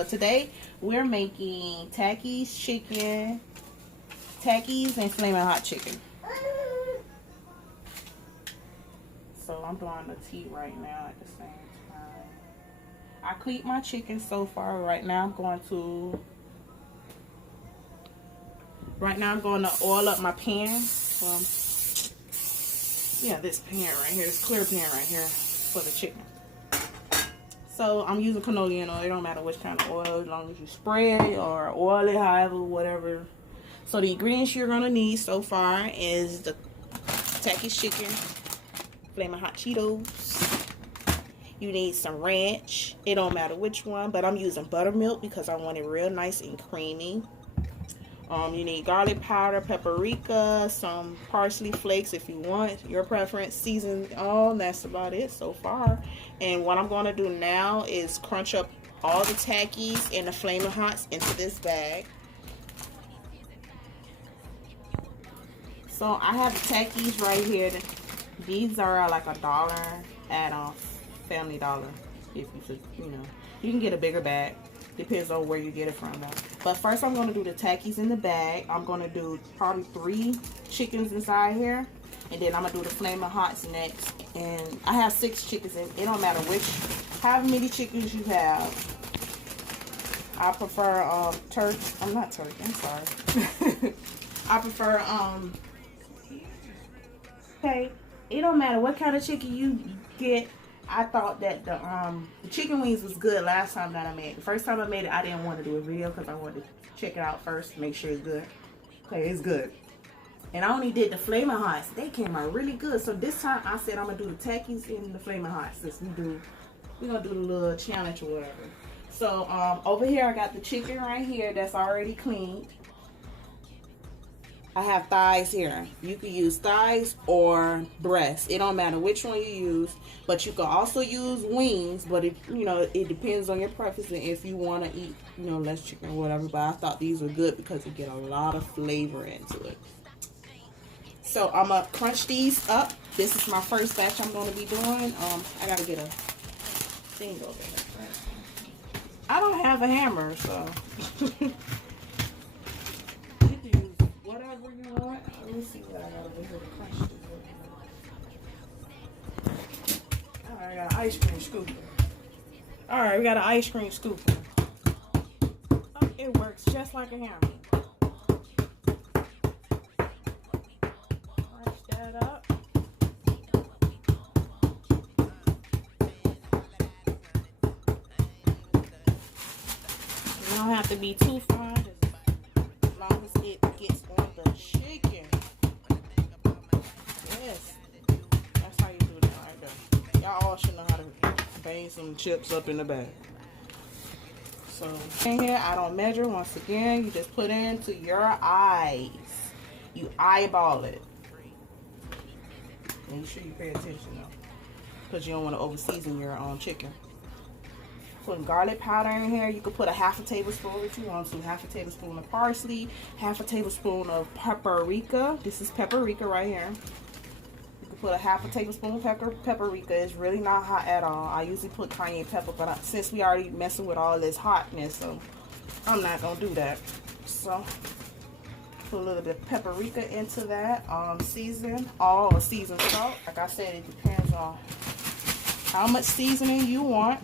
But today we're making Takis chicken, Takis and Flamin' hot chicken. So I'm doing the tea right now at the same time. I cleaned my chicken so far. Right now I'm going to oil up my pan. Yeah, this pan right here, this clear pan right here for the chicken. So I'm using canola oil. It don't matter which kind of oil, as long as you spray it or oil it, however, whatever. So the ingredients you're gonna need so far is the Takis chicken, Flamin' hot Cheetos. You need some ranch. It don't matter which one, but I'm using buttermilk because I want it real nice and creamy. You need garlic powder, paprika, some parsley flakes if you want, your preference, season, that's about it so far. And what I'm going to do now is crunch up all the Takis and the Flamin' Hots into this bag. So I have the Takis right here. These are like $1 at Family Dollar. If you can get a bigger bag. Depends on where you get it from though. But first I'm going to do the Takis in the bag. I'm going to do probably 3 chickens inside here. And then I'm going to do the Flamin' Hots next. And I have 6 chickens in. It don't matter however many chickens you have. I prefer I'm sorry. I prefer okay. It don't matter what kind of chicken you get. I thought that the chicken wings was good last time that I made it. The first time I made it, I didn't want to do a video because I wanted to check it out first, make sure it's good. Okay, it's good. And I only did the Flamin' Hots. They came out really good. So this time I said I'm gonna do the Takis and the Flamin' Hots since we're gonna do the little challenge or whatever. So over here I got the chicken right here that's already cleaned. I have thighs here. You can use thighs or breasts. It don't matter which one you use, but you can also use wings. But it depends on your preference and if you want to eat less chicken or whatever. But I thought these were good because you get a lot of flavor into it. So I'm gonna crunch these up. This is my first batch I'm gonna be doing. I gotta get a thing over there. I don't have a hammer, so. Whatever you want. Let me see what I got over here to crunch this. Alright, I got an ice cream scooper. Alright, we got an ice cream scooper. Oh, it works just like a hammer. Crunch that up. You don't have to be too fine. As long as it gets on the chicken. Yes. That's how you do that right there. Y'all all should know how to bang some chips up in the bag. So in here, I don't measure. Once again, you just put into your eyes. You eyeball it. Make sure you pay attention though, because you don't want to over season your own chicken. Putting garlic powder in here. You can put a half a tablespoon if you want to. Half a tablespoon of parsley. Half a tablespoon of paprika. This is paprika right here. You can put a half a tablespoon of paprika. It's really not hot at all. I usually put cayenne pepper, but since we already messing with all this hotness, so I'm not gonna do that. So put a little bit of paprika into that. Season all or seasoned salt. Like I said, it depends on how much seasoning you want.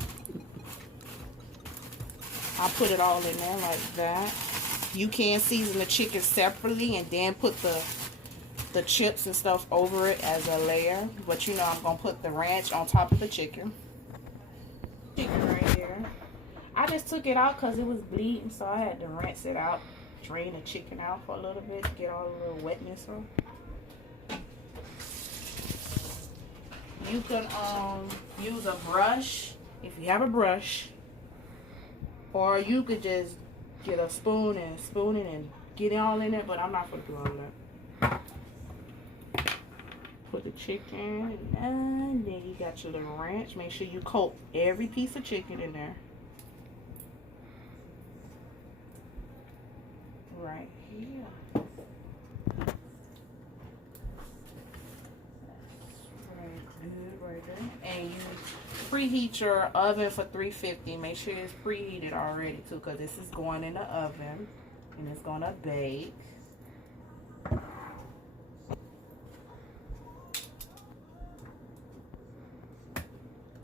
I put it all in there like that. You can season the chicken separately and then put the chips and stuff over it as a layer. But I'm going to put the ranch on top of the chicken. Chicken right here. I just took it out because it was bleeding, so I had to rinse it out. Drain the chicken out for a little bit to get all the little wetness on. You can use a brush if you have a brush. Or you could just get a spoon and spoon it and get it all in there, but I'm not going to do all that. Put the chicken, and then you got your little ranch. Make sure you coat every piece of chicken in there. Right here. That's right good right there. And you preheat your oven for 350. Make sure it's preheated already too, because this is going in the oven and it's gonna bake.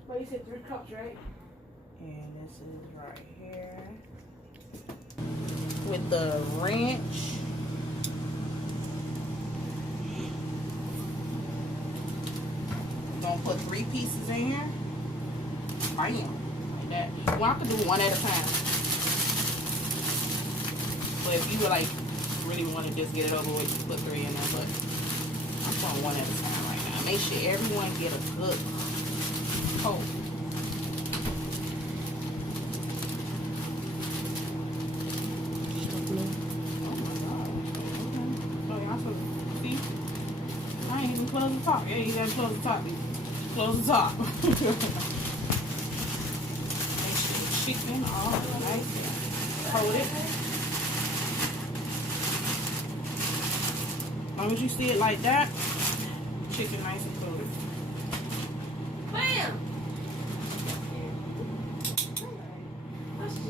Well, you said 3 cups, right? And this is right here with the ranch. Gonna put 3 pieces in here. Bam, like that. Well, I could do one at a time. But if you were like really want to just get it over with, you put 3 in there. But I'm putting one at a time right now. Make sure everyone get a good coat. Oh my God. So y'all see? I ain't even close the top. Yeah, you gotta close the top. Close the top. Make sure the chicken all nice and coated. As long as you see it like that, chicken nice and coated. Bam!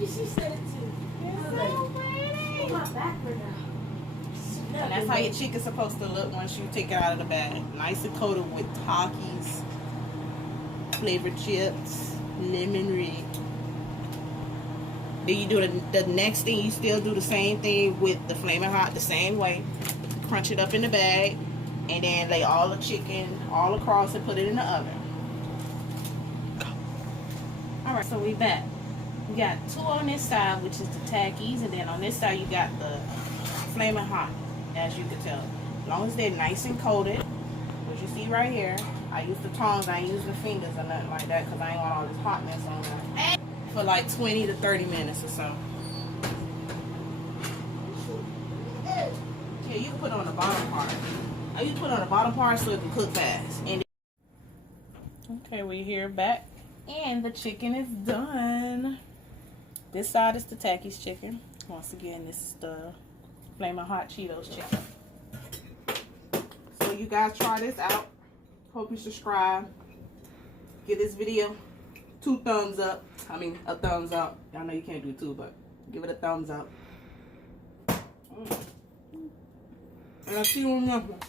She said it too. It's so pretty. My back right now. And that's how your chicken's supposed to look once you take it out of the bag. Nice and coated with Takis, flavored chips, lemon rig. Then you do the next thing, you still do the same thing with the Flamin' Hot the same way. Crunch it up in the bag and then lay all the chicken all across and put it in the oven. Alright, so we back. We got 2 on this side, which is the Takis, and then on this side you got the Flamin' Hot, as you can tell. As long as they're nice and coated, as you see right here, I use the tongs, I ain't use the fingers or nothing like that because I ain't want all this hotness on there. For like 20 to 30 minutes or so. Yeah, you can put on the bottom part. You can put on the bottom part so it can cook fast. And okay, we're here back. And the chicken is done. This side is the Takis chicken. Once again, this is the Flamin' Hot Cheetos chicken. So you guys try this out. Hope you subscribe. Give this video 2 thumbs up. I mean, a thumbs up. I know you can't do 2, but give it a thumbs up. And I'll see you on the next one.